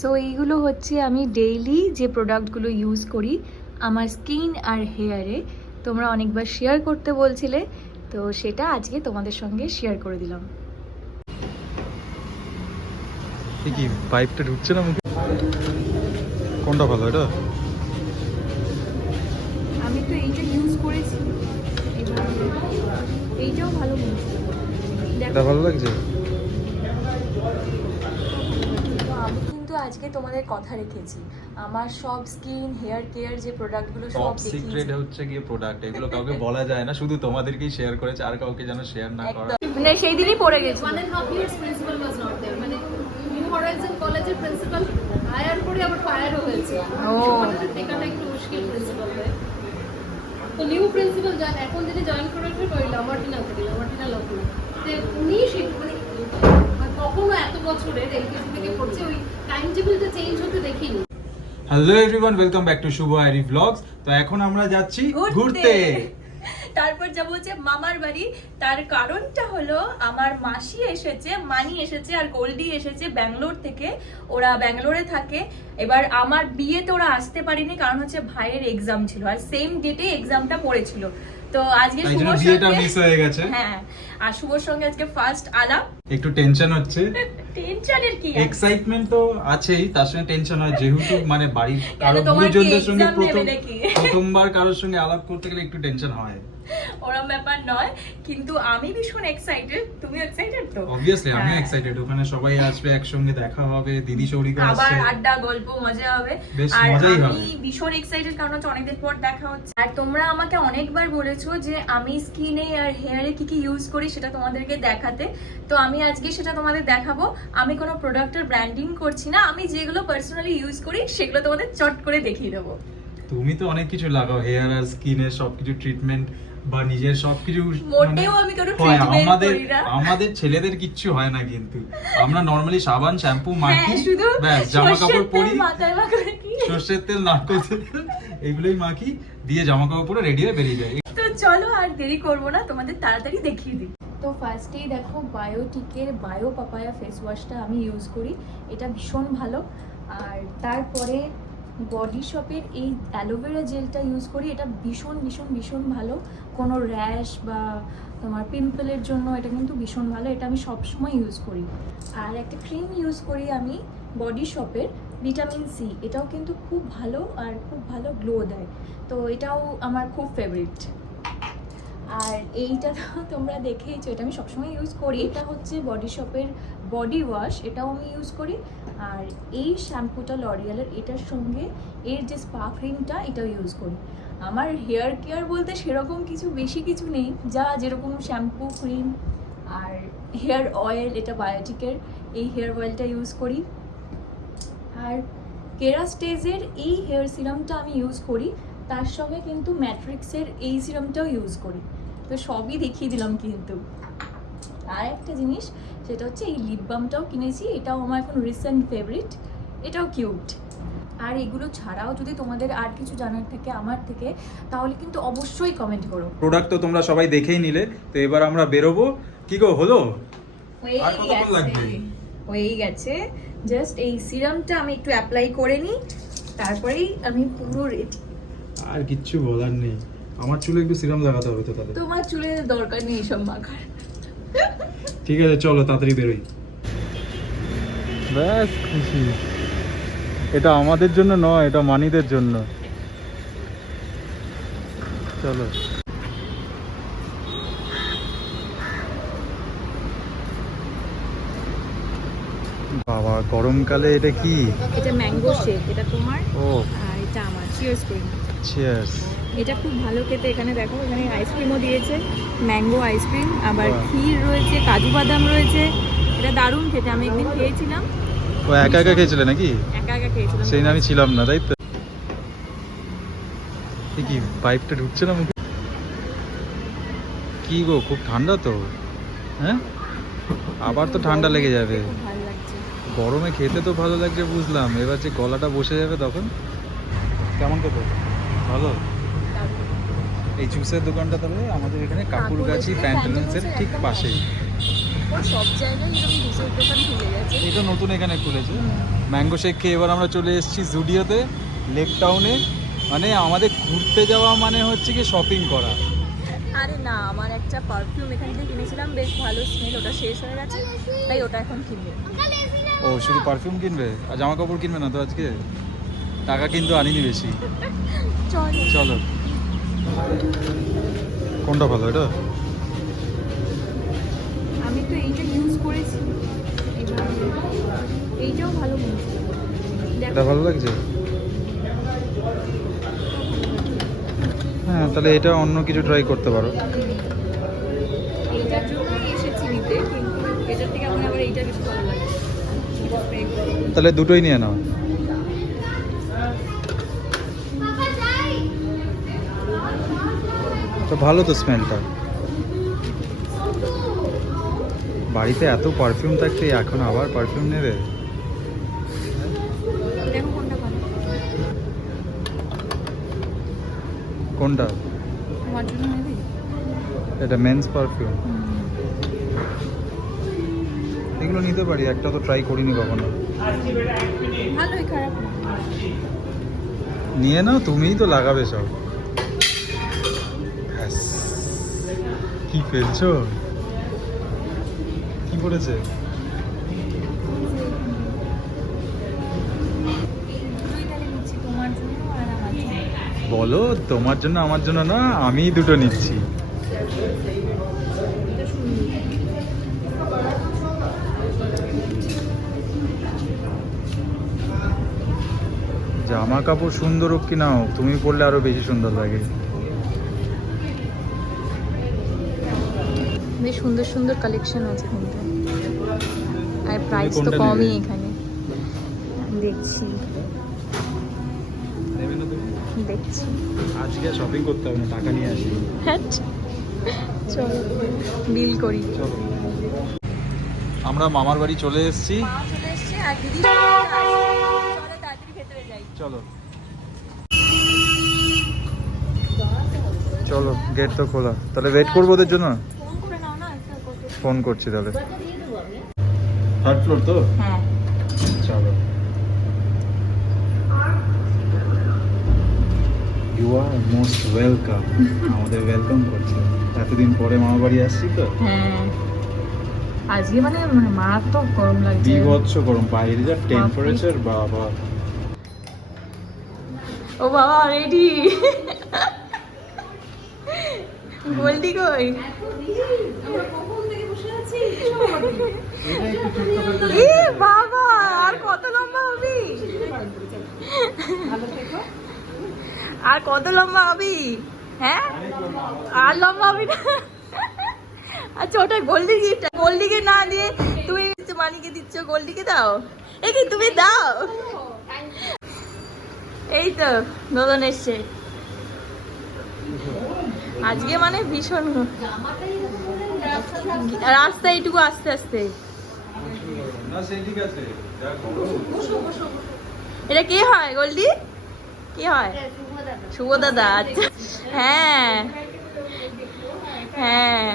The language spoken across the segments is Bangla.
সো এইগুলো হচ্ছে আমি ডেইলি যে প্রোডাক্টগুলো ইউজ করি আমার স্কিন আর হেয়ারে তোমরা অনেকবার শেয়ার করতে বলছিলে তো সেটা আজকে তোমাদের সঙ্গে শেয়ার করে দিলাম। কি পাইপটা ঢুকছে না মুখে? কোনটা ভালো এটা? আমি তো এইটা ইউজ করেছি। এইটাও ভালো এটা ভালো লাগছে? আজকে তোমাদের কথা রেখেছি। আমার সব স্কিন হেয়ার কেয়ার যে প্রোডাক্টগুলো সব সিক্রেট হচ্ছে গিয়ে প্রোডাক্ট এগুলো কাউকে বলা যায় না শুধু তোমাদেরকেই শেয়ার করেছে আর কাউকে যেন শেয়ার না করা। মানে সেই দিনই পড়ে গেছি। One and half years principal was not there মানে নিউ হরাইজন কলেজের প্রিন্সিপাল হায়ার করে আবার ফায়ারও হয়েছে ও। আমাদের টেকাটা একটু মুশকিল প্রিন্সিপাল হয়ে। তো নিউ প্রিন্সিপাল যান এখন যিনি জয়েন করেছেন ওই লামার্টিনা থেকে লামার্টিনা লকুল তো উনি সেই মানে কখনো এত বছরের এলকেজি থেকে পড়ছে ওই টাইম টেবিলটা চেঞ্জ হতে দেখিনি। Hello everyone welcome back to Shubh Airi blogs তো এখন আমরা যাচ্ছি ঘুরতে। তারপর যাব হচ্ছে মামার বাড়ি। তার কারণটা হলো আমার মাসি এসেছে মানি এসেছে আর গোল্ডি এসেছে ব্যাঙ্গালোর থেকে। ওরা ব্যাঙ্গালোরে থাকে। এবার আমার বিয়েতে ওরা আসতে পারেনি কারণ হচ্ছে ভাইয়ের এক্সাম ছিল। আর সেম ডেটে এক্সামটা পড়েছিল। তো আজকে শুভর বিয়েটা মিস হয়ে গেছে। হ্যাঁ আর শুভর সঙ্গে আজকে ফার্স্ট আলাপ। একটু টেনশন হচ্ছে। টেনশনের কি এক্সাইটমেন্ট তো আছেই তার সঙ্গে টেনশন হয়। যেহেতু মানে বাড়ির কারও গুরুজনদের সঙ্গে প্রথম প্রথমবার কারোর সঙ্গে আলাপ করতে গেলে একটু টেনশন হয়। ওরম ব্যাপার নয় কিন্তু আমি ভীষণ এক্সাইটেড তুমি এক্সাইটেড তো? অবভিয়াসলি আমি। এক্সাইটেড ওখানে সবাই আসবে একসঙ্গে দেখা হবে দিদি সৌরিকা আবার আড্ডা গল্প মজা হবে। আর আমি ভীষণ এক্সাইটেড কারণ হচ্ছে অনেকদিন পর দেখা হচ্ছে। আর তোমরা আমাকে অনেকবার বলেছ যে আমি স্কিনে আর হেয়ারে কি কি ইউজ করি সেটা তোমাদেরকে দেখাতে। তো আমি আজকে সেটা তোমাদের দেখাবো। আমি কোনো প্রোডাক্টের ব্র্যান্ডিং করছি না আমি যেগুলো পার্সোনালি ইউজ করি সেগুলো তোমাদের চট করে দেখিয়ে দেবো। তুমি তো অনেক কিছু লাগাও হেয়ার আর স্কিনের সবকিছু ট্রিটমেন্ট বা নিজের সবকিছু মোটেও আমি কোনো হয় আমাদের আমাদের ছেলেদের কিচ্ছু হয় না কিন্তু। আমরা নর্মালি সাবান শ্যাম্পু মাখি ব্যাস জামা সর্ষের কাপড় তেল পরি। মাথায় মাখায় কি? সর্ষের তেল নারকেল তেল এগুলোই মাখি দিয়ে জামা কাপড় পরে রেডি হয়ে বেরিয়ে যায় তো চলো আর দেরি করব না তোমাদের তাড়াতাড়ি দেখিয়ে দিই। তো ফার্স্টেই দেখো বায়োটিকের বায়ো পাপায়া ফেস ওয়াশটা আমি ইউজ করি। এটা ভীষণ ভালো। আর তারপরে বডি শপের এই অ্যালোভেরা জেলটা ইউজ করি, এটা ভীষণ ভীষণ ভীষণ ভালো। কোনো র্যাশ বা তোমার পিম্পলের জন্য এটা কিন্তু ভীষণ ভালো, এটা আমি সবসময় ইউজ করি। আর একটা ক্রিম ইউজ করি আমি বডি শপের ভিটামিন সি এটাও কিন্তু খুব ভালো আর খুব ভালো গ্লো দেয়। তো এটাও আমার খুব ফেভারিট আর এইটা তো তোমরা দেখেইছো, এটা আমি সবসময় ইউজ করি। এটা হচ্ছে বডি শপের বডি ওয়াশ এটাও আমি ইউজ করি। আর এই শ্যাম্পুটা লরিয়ালের এটার সঙ্গে এর যে স্পা ক্রিমটা এটাও ইউজ করি। আমার হেয়ার কেয়ার বলতে সেরকম কিছু বেশি কিছু নেই। যা যেরকম শ্যাম্পু ক্রিম আর হেয়ার অয়েল এটা বায়োটিকের এই হেয়ার অয়েলটা ইউজ করি। আর কেরাস্টেজের এই হেয়ার সিরামটা আমি ইউজ করি। তার সঙ্গে কিন্তু ম্যাট্রিক্সের এই সিরামটাও ইউজ করি। তো সবই দেখিয়ে দিলাম কিন্তু। আর একটা জিনিস সেটা হচ্ছে এই লিপ বামটাও কিনেছি এটাও আমার এখন রিসেন্ট ফেভারিট এটাও কিউট আর এগুলো ছাড়াও যদি তোমাদের আর কিছু জানার থাকে আমার থেকে তাহলে কিন্তু অবশ্যই কমেন্ট করো। প্রোডাক্ট তো তোমরা সবাই দেখেই নিলে তো এবার আমরা বেরোবো। কি গো হলো? হয়েই আর কতক্ষণ লাগবে? গেছে হয়েই গেছে। জাস্ট এই সিরামটা আমি একটু অ্যাপ্লাই করে নিই তারপরেই আমি পুরো রেডি আর কিচ্ছু বলার নেই। আমার চুলে একটু সিরাম লাগাতে হবে তো তাহলে। তোমার চুলে দরকার নেই এসব মাখার। ঠিক আছে চলো তাড়াতাড়ি বেরোই। ব্যাস খুশি। এটা আমাদের জন্য নয় এটা মানিদের জন্য। চলো। বাবা গরমকালে এটা কি? এটা ম্যাঙ্গো শেক এটা তোমার? ও। আর এটা আমার চিয়ার্স করি চিয়ার্স এটা খুব ভালো খেতে। এখানে দেখো এখানে আইসক্রিমও দিয়েছে ম্যাঙ্গো আইসক্রিম আবার ক্ষীর রয়েছে কাজু বাদাম রয়েছে। এটা দারুণ খেতে আমি একদিন খেয়েছিলাম। ও একা একা খেয়েছিলে নাকি? একা একা খেয়েছিলাম। সেই আমি ছিলাম না তাই তো। কি পাইপটা ঢুকছে না মুখে? কি গো খুব ঠান্ডা তো। হ্যাঁ? আবার তো ঠান্ডা লেগে যাবে। গরমে খেতে তো ভালো লাগছে বুঝলাম। এবার যে গলাটা বসে যাবে তখন। কেমন খেতে? ভালো? এই জুসের দোকানটা তবে আমাদের এখানে কাকুরগাছি প্যান্টালুন্সের ঠিক পাশেই। সব জায়গায় এরকম দোকান খুলে গেছে। এটা নতুন এখানে খুলেছে। ম্যাঙ্গো শেক খেয়ে এবার আমরা চলে এসেছি জুডিওতে লেক টাউনে। মানে আমাদের ঘুরতে যাওয়া মানে হচ্ছে কি শপিং করা। আরে না আমার একটা পারফিউম এখান থেকে কিনেছিলাম বেশ ভালো স্মেল ওটা শেষ হয়ে গেছে তাই ওটা এখন কিনবে। ও শুধু পারফিউম কিনবে? আর জামা কাপড় কিনবে না তো আজকে? টাকা কিন্তু আনিনি বেশি। চল। চলো। কোনটা ভালো এটা? আমি তো এইটা ইউজ করেছি। এইটাও ভালো মনে এটা ভালো লাগছে? হ্যাঁ তাহলে এটা অন্য কিছু ট্রাই করতে পারো। এইটার জন্যই এসেছি নিতে কিন্তু এটার থেকে আমার আবার এইটা বেশি ভালো লাগে। তাহলে দুটোই নিয়ে নাও। তো ভালো তো স্মেলটা বাড়িতে এত পারফিউম থাকতে এখন আবার পারফিউম নেবে? কোনটা এটা মেন্স পারফিউম এগুলো নিতে পারি একটা তো ট্রাই করিনি কখনো। নিয়ে নাও তুমিই তো লাগাবে সব। কি ফেলছো? কি করেছে বলো, তোমার জন্য, আমার জন্য না, আমিই দুটো নিচ্ছি। জামা কাপড় সুন্দর হোক কি না হোক, তুমি পরলে আরও বেশি সুন্দর লাগে। বেশ সুন্দর সুন্দর কালেকশন আছে কিন্তু। আর প্রাইস তো কমই এখানে। দেখছি। দেখছি। আজকে শপিং করতে হবে না টাকা নিয়ে আসি। চলো বিল করি। আমরা মামার বাড়ি চলে এসেছি। চলো চলো গেট তো খোলা। তাহলে ওয়েট করব ওদের জন্য ফোন করে নাও না একটা কত ফোন করছি তাহলে। থার্ড ফ্লোর তো? হ্যাঁ। চলো। ইউ আর মোস্ট ওয়েলকাম আমাদের ওয়েলকাম করছে। এতদিন পরে মামা বাড়ি আসছি তো। হ্যাঁ। আজকে মানে মানে মারাত্মক গরম লাগছে। বিভৎস গরম। বাইরে যা টেম্পারেচার বাবা। ও বাবা রেডি গোল্ডি কই? বাবা, আর কত লম্বা হবি? আর কত লম্বা হ্যাঁ? আর লম্বা হবি না? আচ্ছা ওটা গোল্ডি গিফট গোল্ডিকে না দিয়ে তুমি মানিকে দিচ্ছ, গোল্ডিকে দাও। এই কি তুমি দাও? এই তো নদন এসছে। আজকে মানে ভীষণ রাস্তা এইটুকু আস্তে আস্তে। এটা কে হয় গোল্ডি? কে হয়? শুভ দাদা আচ্ছা। হ্যাঁ। হ্যাঁ।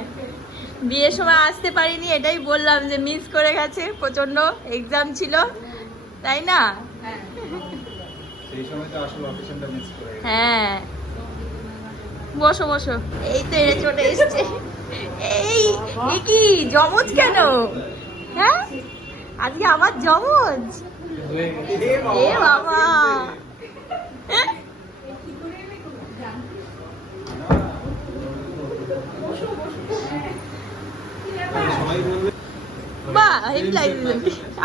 বিয়ের সময় আসতে পারিনি এটাই বললাম যে মিস করে গেছে প্রচণ্ড এক্সাম ছিল তাই না। হ্যাঁ। বসো বসো। এই তো এরা চলে এসছে। কি জমজ কেন? হ্যাঁ? আজকে আমার জমজ এ বাবা। বাহ হেভি লাগছে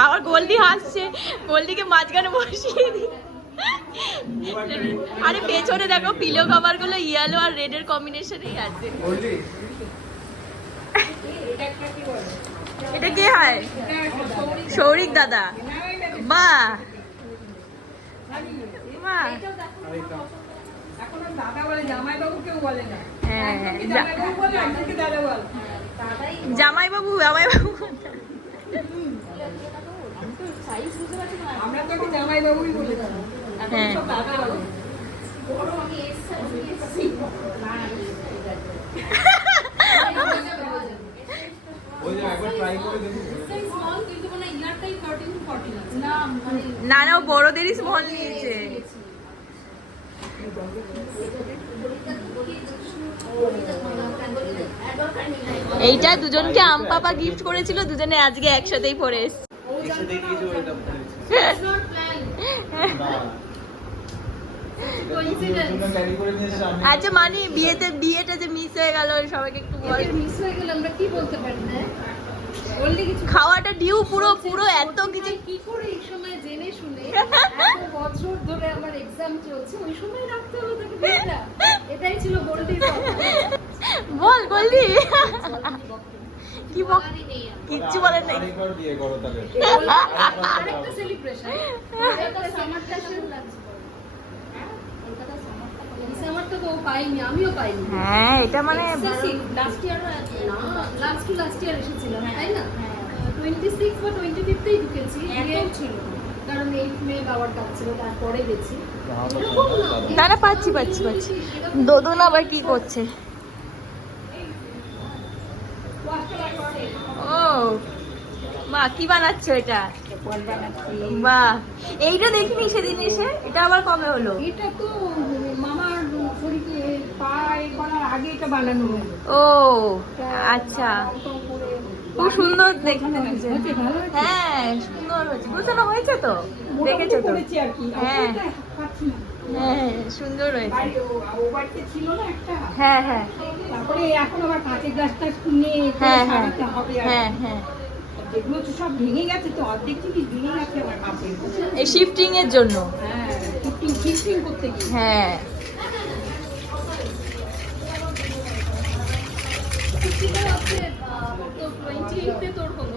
আবার গোল্ডি হাসছে। গোল্ডিকে মাঝখানে বসিয়ে দিই আরে পেছনে দেখো পিলো কভারগুলো ইয়েলো আর রেড এর কম্বিনেশনেই আছে। এটা কে হয়? সৌরিক দাদা। বাহ। বাহ। হ্যাঁ জা- জামাইবাবু জামাইবাবু হ্যাঁ। ওই যে একবার ট্রাই না। না বড়দেরই স্মল নিয়েছে। এইটা দুজনকে আম পাপা গিফট করেছিল দুজনে আজকে একসাথেই পরে এসছে। আচ্ছা মানে বিয়েতে বিয়েটা যে মিস হয়ে গেল সবাইকে একটু বল। miss হয়ে গেলে আমরা কি বলতে পারি না কিছু খাওয়াটা ডিউ পুরো পুরো এত কিছু কি করে এই সময় জেনে শুনে বছর ধরে আমার এক্সাম চলছে ওই সময় রাখতে হলো তাকে বিয়েটা। এটাই ছিল গোল্ডের বল বললি। কি বল কিচ্ছু বলেন নাই। আরেকবার বিয়ে করো তাহলে। আরেকটা সেলিব্রেশন কলকাতা সামারটা শুরু লাগছে। ডিসেম্বরটা তো ও পাইনি আমিও পাইনি। হ্যাঁ এটা মানে লাস্ট ইয়ার না লাস্ট টু লাস্ট ইয়ার এসেছিলাম তাই না? টোয়েন্টি সিক্স বা টোয়েন্টি ফিফতেই ঢুকেছি এত ছিল। কারণ এইট মে বাবার কাজ ছিল তারপরে গেছি। এরকম না। না না পাচ্ছি পাচ্ছি পাচ্ছি। দোদন আবার কি করছে? ও বাহ কি বানাচ্ছ এটা? বাহ এইটা দেখিনি সেদিন এসে এটা আবার কবে হলো? এটা তো মামার শরীরে পায়ে করার আগে এটা বানানো হলো ও আচ্ছা। খুব সুন্দর দেখতে? হ্যাঁ সুন্দর হয়েছে। গোছানো হয়েছে তো? দেখেছ তো? আর কি। হ্যাঁ। হ্যাঁ সুন্দর হয়েছে। হ্যাঁ হ্যাঁ। তারপরে এখন আবার কাঁচের গ্লাসটা নিয়ে হ্যাঁ হ্যাঁ। হ্যাঁ হ্যাঁ। যেগুলো তো সব ভেঙে গেছে তো অর্ধেক জিনিস ভেঙে গেছে আমার কাপড় এই শিফটিং এর জন্য। হ্যাঁ শিফটিং শিফটিং করতে গিয়ে। হ্যাঁ।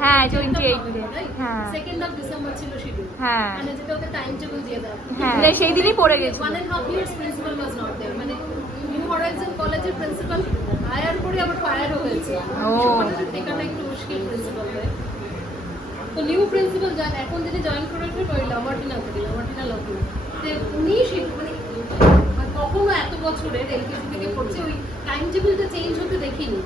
হ্যাঁ, 28 হ্যাঁ। সেকেন্ড অফ ডিসেম্বর ছিল শিডিউল হ্যাঁ। মানে যেটা ওদের টাইম টেবিল দিয়ে দেওয়া হ্যাঁ সেই দিনই পড়ে গেছে one and half years principal was not there মানে নিউ হরাইজন কলেজের প্রিন্সিপাল হায়ার করে আবার ফায়ারও হয়েছে। ও। টেকাটা একটু মুশকিল প্রিন্সিপাল হয়ে। তো নিউ প্রিন্সিপাল যান এখন যিনি জয়েন করেছেন ওই লামার্টিনা থেকে লামার্টিনা লকুল উনি মানে কখনো এত বছরের এলকেজি থেকে পড়ছে ওই টাইম টেবিলটা চেঞ্জ হতে দেখিনি।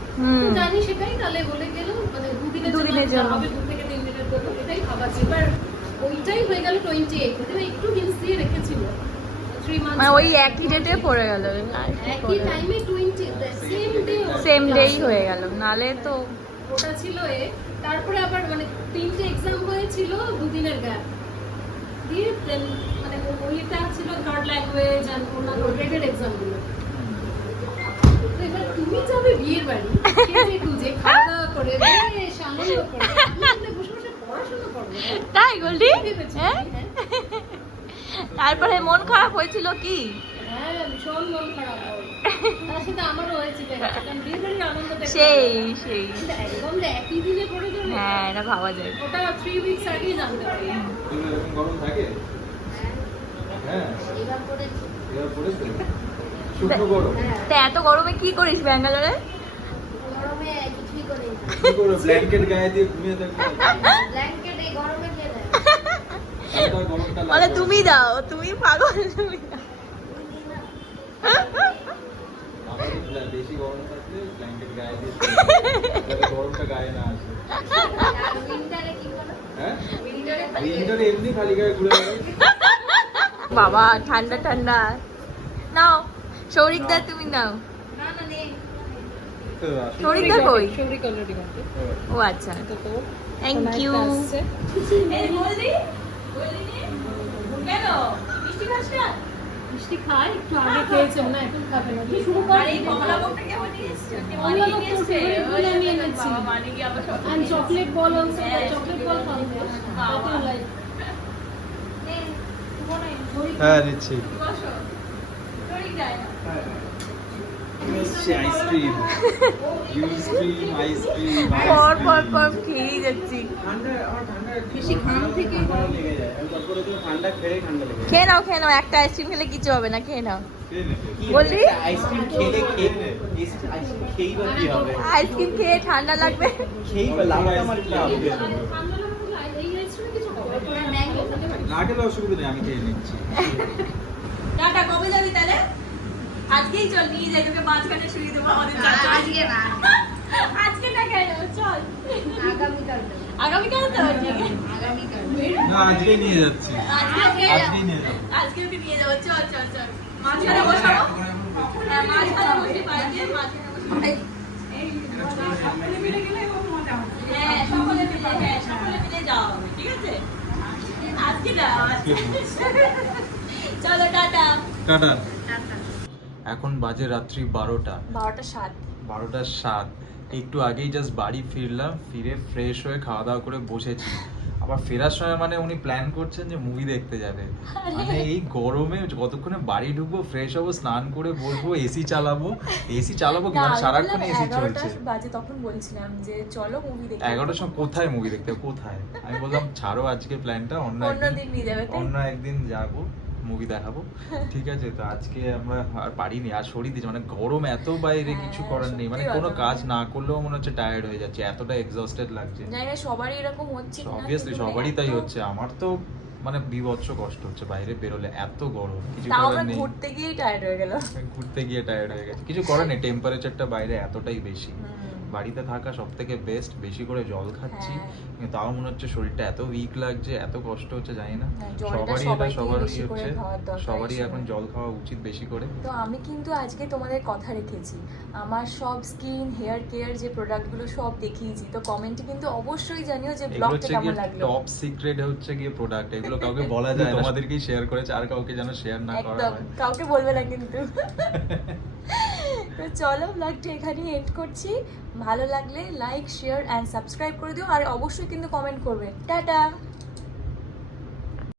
জানি সেটাই তাহলে বলে গেল মানে দুদিনের দুদিনের জন্য। হবে দু থেকে তিন দিনের জন্য এটাই ভাবাচ্ছি এবার ওইটাই হয়ে গেল টোয়েন্টি এইট একটু হিন্স দিয়ে রেখেছিল। মানে ওই একই ডেটে পড়ে গেল একই টাইমে টোয়েন্টি সেম ডে সেম ডেই হয়ে গেল নালে তো ওটা ছিল এ। তারপরে আবার মানে তিনটে এক্সাম হয়েছিল দুদিনের গ্যাপ দিয়ে মানে ওইটা ছিল থার্ড ল্যাঙ্গুয়েজ আর অন্যান্য গ্রেডেড এক্সামগুলো এবার তুমি যাবে বিয়ের বাড়ি সেজে খাওয়া দাওয়া করে বেশ আনন্দ করে। বসে বসে পড়াশোনা করব। তাই গোল্ডি হ্যাঁ। তারপরে মন খারাপ হয়েছিল কি? হ্যাঁ ভীষণ মন খারাপ তার সাথে আমারও সেই হ্যাঁ এটা ভাবা যায়। ওটা থ্রি উইকস আগেই জানতে পারি গরম থাকে হ্যাঁ এবার পড়েছে শুকনো গরম তা এত গরমে কি করিস ব্যাঙ্গালোরে? গরমে কিছুই করি না। ব্ল্যাঙ্কেট গায়ে দিয়ে ঘুমিয়ে থাকবে ব্ল্যাঙ্কেট এই গরমে কে দেয় বলে তুমি দাও তুমি পাগল তুমি দাও। বাবা ঠান্ডা ঠান্ডা। নাও সৌরিকদা তুমি নাও। আসলে- সৌরিকদা কই? ও, আচ্ছা। থ্যাংক ইউ মিষ্টি খায় একটু আগে খেয়েছে না এখন খাবে না। তুই শুরু কর। কমলাভোগটা কেমন favorite বলে আমি এনেছি। and chocolate ball also chocolate ball খাবে হ্যাঁ নিচ্ছি। আইসক্রিম আইসক্রিম আইসক্রিম পর পর পর খেয়েই যাচ্ছি। বেশি থেকে খেয়ে নাও খেয়ে নাও একটা আইসক্রিম খেলে কিছু হবে না খেয়ে নাও। বললি? আইসক্রিম খেলে খেয়ে আইসক্রিম খেয়েই বা কি হবে? আইসক্রিম খেয়ে ঠান্ডা লাগবে? লাভ আমার কি হবে না খেলে অসুবিধা নেই আমি খেয়ে নিচ্ছি। টাটা কবে যাবি তাহলে? আজকেই চল নিয়ে যাই তোকে মাঝখানে শুয়ে দেবো আমাদের আজকে না। আজকে না কেন? চল। আগামীকাল আগামীকাল তো? ঠিক আছে আগামীকাল। না আজকেই নিয়ে যাচ্ছি। আজকে আজকেই নিয়ে যাব। আজকে ওকে নিয়ে যাব। চল চল চল। মাঝখানে বসাবো হ্যাঁ মাঝখানে বসে বাড়িতে মাঝখানে বসে হ্যাঁ সকলে মিলে হ্যাঁ সকলে মিলে যাওয়া হবে ঠিক আছে? আজকে যাওয়া চলো টাটা। টাটা। এখন বাজে রাত্রি বারোটা। বারোটা সাত। বারোটার সাত। একটু আগেই জাস্ট বাড়ি ফিরলাম ফিরে ফ্রেশ হয়ে খাওয়া দাওয়া করে বসেছি। আবার ফেরার সময় মানে উনি প্ল্যান করছেন যে মুভি দেখতে যাবে। মানে এই গরমে কতক্ষণে বাড়ি ঢুকবো ফ্রেশ হব স্নান করে বসবো এসি চালাবো এসি চালাবো কি মানে সারাক্ষণ এসি চলছে। বাজে তখন বলছিলাম যে চলো মুভি দেখি এগারোটার সময় কোথায় মুভি দেখতে? কোথায়? আমি বললাম ছাড়ো আজকে প্ল্যানটা অন্য একদিন? অন্য একদিন যাব। মুভি দেখাবো। ঠিক আছে তো আজকে আমরা আর পারিনি আর শরীর দিচ্ছে মানে গরম এত বাইরে হ্যাঁ, কিছু করার নেই। মানে কোনো কাজ না করলেও মনে হচ্ছে টায়ার্ড হয়ে যাচ্ছে এতটা এক্সস্টেড লাগছে। জানি না সবারই এরকম হচ্ছে অবভিয়াসলি সবারই তাই হচ্ছে। আমার তো মানে বিভৎস কষ্ট হচ্ছে বাইরে বেরোলে এত গরম কিছু করার নেই। ঘুরতে গিয়েই টায়ার্ড হয়ে গেল ঘুরতে গিয়ে টায়ার্ড হয়ে গেছে। কিছু করার নেই টেম্পারেচারটা বাইরে এতটাই বেশি। বাড়িতে থাকা সব থেকে বেস্ট বেশি করে জল খাচ্ছি। হ্যাঁ। তাও মনে হচ্ছে শরীরটা এত উইক লাগছে এত কষ্ট হচ্ছে জানি না। হ্যাঁ, সবারই এটা সবাইকেই সবারই হচ্ছে সবারই এখন জল খাওয়া উচিত বেশি করে। তো আমি কিন্তু আজকে তোমাদের কথা রেখেছি। আমার সব স্কিন হেয়ার কেয়ার যে প্রোডাক্টগুলো সব দেখিয়েছি। তো কমেন্টে কিন্তু অবশ্যই জানিও যে ব্লগটা কেমন লাগল। টপ সিক্রেট হচ্ছে গিয়ে প্রোডাক্ট এগুলো কাউকে বলা যায় না। তোমাদেরকেই শেয়ার করেছে আর কাউকে যেন শেয়ার না করা হয়। কাউকে বলবে না কিন্তু। তো চলো ব্লগটি এখানেই এড করছি। ভালো লাগলে লাইক শেয়ার অ্যান্ড সাবস্ক্রাইব করে দিও। আর অবশ্যই কিন্তু কমেন্ট করবে। টাটা!